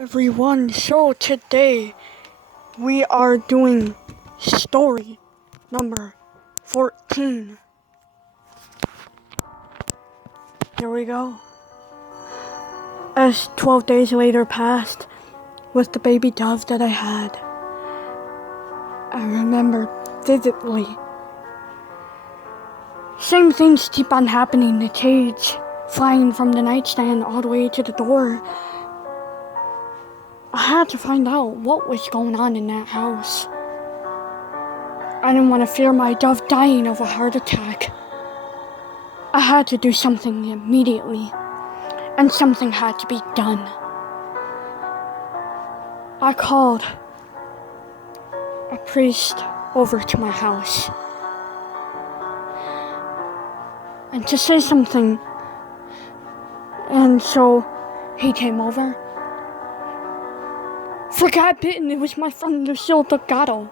Everyone, so today we are doing story number 14. Here we go. As 12 days later passed with the baby dove that I had, I remember vividly. Same things keep on happening. The cage flying from the nightstand all the way to the door. I had to find out what was going on in that house. I didn't want to fear my dove dying of a heart attack. I had to do something immediately, and something had to be done. I called a priest over to my house and to say something, and so he came over. Forgot bitten, it was my friend Lucille Delgado.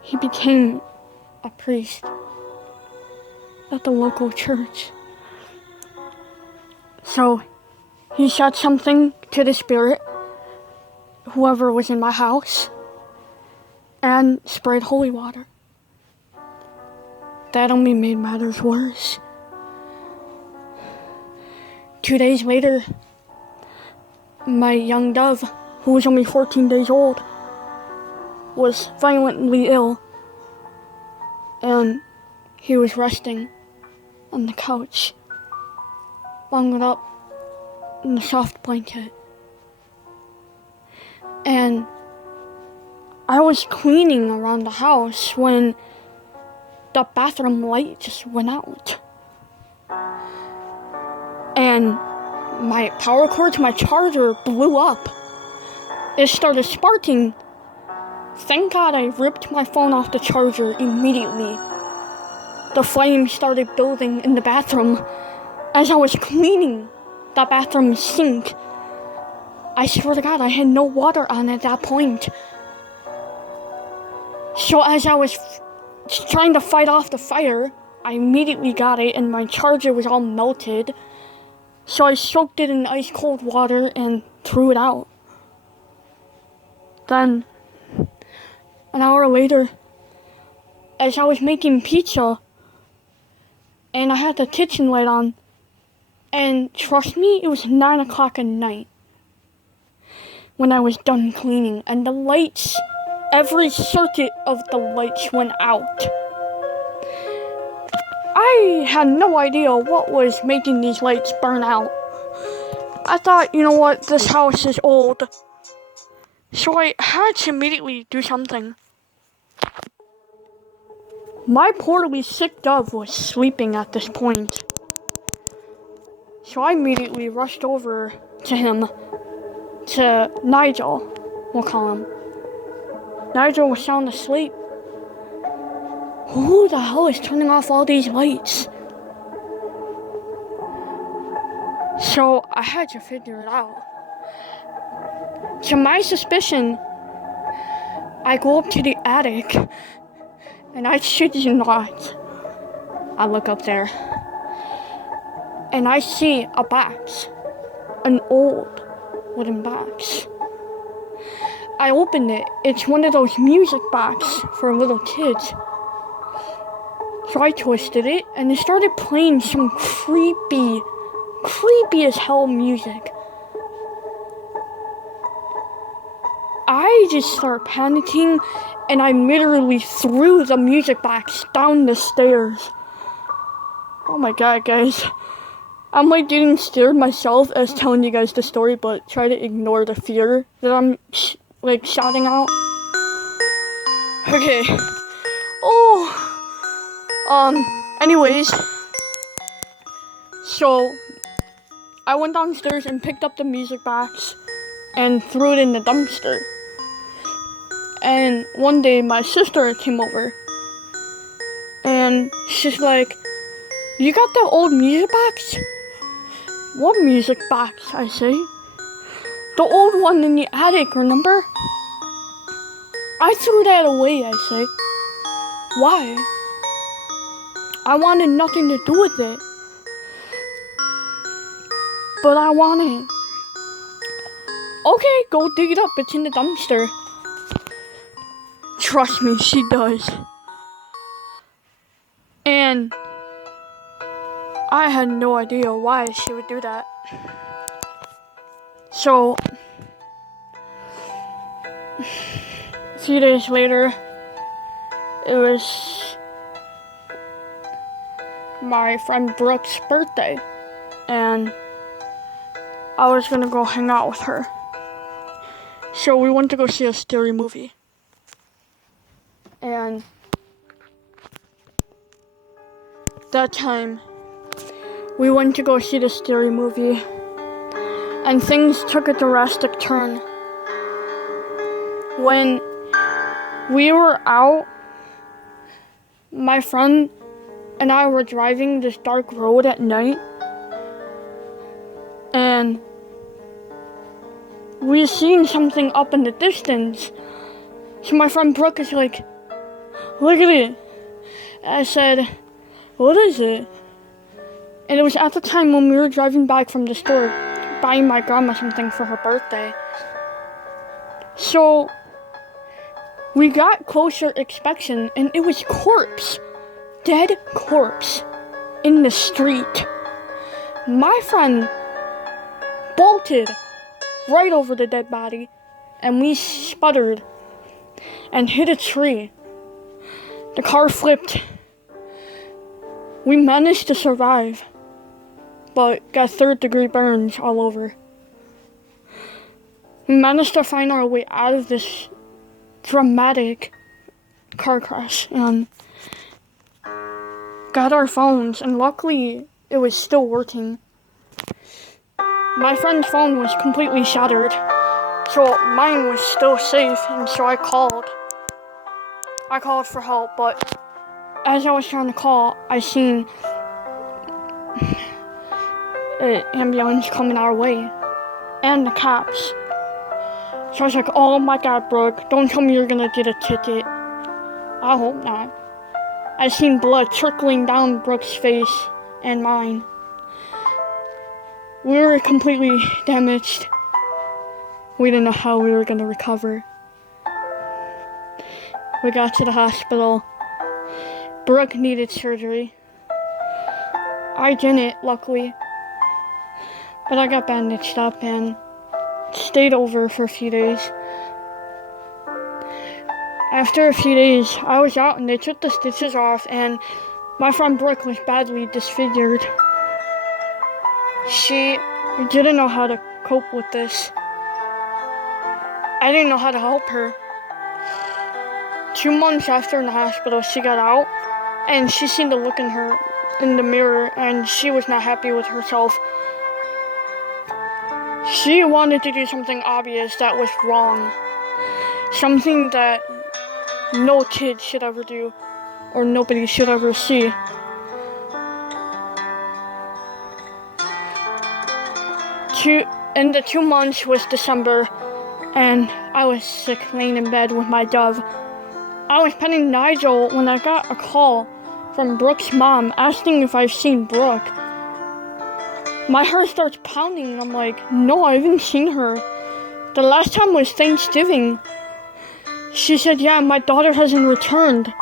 He became a priest at the local church. So he said something to the spirit, whoever was in my house, and sprayed holy water. That only made matters worse. 2 days later, my young dove, who was only 14 days old, was violently ill, and he was resting on the couch, bundled up in a soft blanket. And I was cleaning around the house when the bathroom light just went out. And my power cord to my charger blew up. It started sparking. Thank God I ripped my phone off the charger immediately. The flames started building in the bathroom as I was cleaning the bathroom sink. I swear to God, I had no water on at that point. So as I was trying to fight off the fire, I immediately got it and my charger was all melted. So I soaked it in ice cold water and threw it out. Then, an hour later, as I was making pizza, and I had the kitchen light on, and trust me, it was 9 o'clock at night when I was done cleaning, and the lights, every circuit of the lights went out. I had no idea what was making these lights burn out. I thought, you know what, this house is old. So I had to immediately do something. My poorly sick dove was sleeping at this point. So I immediately rushed over to him, to Nigel, we'll call him. Nigel was sound asleep. Who the hell is turning off all these lights? So I had to figure it out. To my suspicion, I go up to the attic, and I shit you not, I look up there, and I see a box, an old wooden box. I opened it. It's one of those music boxes for little kids. So I twisted it, and it started playing some creepy as hell music. I just started panicking, and I literally threw the music box down the stairs. Oh my God, guys. I'm like getting scared myself as telling you guys the story, but try to ignore the fear that I'm shouting out. Okay. Anyways. So, I went downstairs and picked up the music box and threw it in the dumpster. And one day my sister came over and she's like, "You got the old music box?" "What music box?" I say. "The old one in the attic, remember?" "I threw that away," I say. "Why?" "I wanted nothing to do with it. But I want it." okay, go dig it up. It's in the dumpster. Trust me, she does. And I had no idea why she would do that. So, a few days later, it was my friend Brooke's birthday, and I was gonna go hang out with her. So we went to go see a scary movie. And that time, we went to go see the scary movie, and things took a drastic turn. When we were out, my friend and I were driving this dark road at night, and we seen something up in the distance. So my friend Brooke is like, look at it. I said, what is it? And it was at the time when we were driving back from the store, buying my grandma something for her birthday. So we got closer inspection, and it was corpse. Dead corpse in the street. My friend bolted right over the dead body, and we sputtered and hit a tree. The car flipped. We managed to survive, but got third-degree burns all over. We managed to find our way out of this dramatic car crash and got our phones, and luckily it was still working. My friend's phone was completely shattered, so mine was still safe, and so I called for help, but as I was trying to call, I seen an ambulance coming our way, and the cops. So I was like, oh my God, Brooke, don't tell me you're gonna get a ticket. I hope not. I seen blood trickling down Brooke's face and mine. We were completely damaged. We didn't know how we were gonna recover. We got to the hospital. Brooke needed surgery. I didn't, luckily. But I got bandaged up and stayed over for a few days. After a few days, I was out and they took the stitches off, and my friend Brooke was badly disfigured. She didn't know how to cope with this. I didn't know how to help her. 2 months after in the hospital, she got out, and she seen the look in the mirror, and she was not happy with herself. She wanted to do something obvious that was wrong. Something that no kid should ever do, or nobody should ever see. And the 2 months was December, and I was sick, laying in bed with my dove. I was petting Nigel when I got a call from Brooke's mom asking if I've seen Brooke. My heart starts pounding, and I'm like, no, I haven't seen her. The last time was Thanksgiving. She said, yeah, my daughter hasn't returned.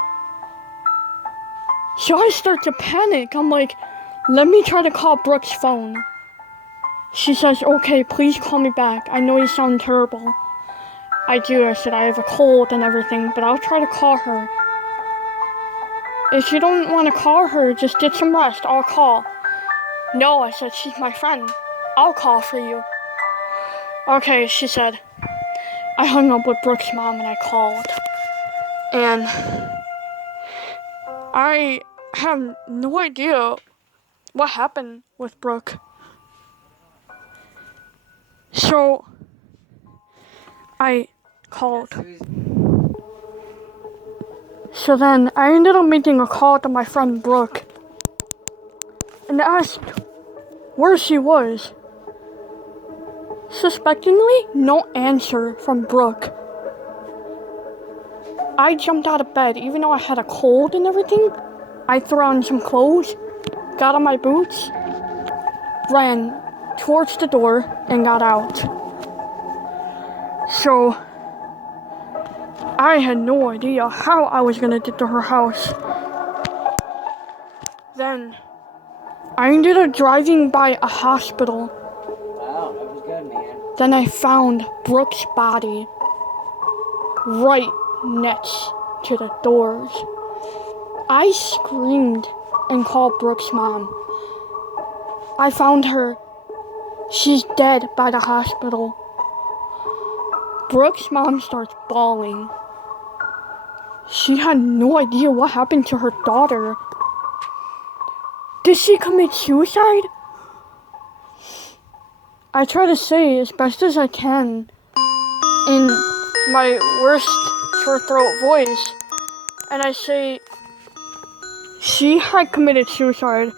So I start to panic. I'm like, let me try to call Brooke's phone. She says, okay, please call me back. I know you sound terrible. I do. I said, I have a cold and everything, but I'll try to call her. If you don't want to call her, just get some rest. I'll call. No, I said, she's my friend. I'll call for you. Okay, she said. I hung up with Brooke's mom and I called. And I have no idea what happened with Brooke. So I called. So then I ended up making a call to my friend Brooke and asked where she was. Suspectingly, no answer from Brooke. I jumped out of bed, even though I had a cold and everything. I threw on some clothes, got on my boots, ran towards the door, and got out. So I had no idea how I was gonna get to her house. Then I ended up driving by a hospital. Wow, that was good, man. Then I found Brooke's body right next to the doors. I screamed and called Brooke's mom. I found her. She's dead by the hospital. Brooke's mom starts bawling. She had no idea what happened to her daughter. Did she commit suicide? I try to say as best as I can in my worst sore throat voice, and I say she had committed suicide.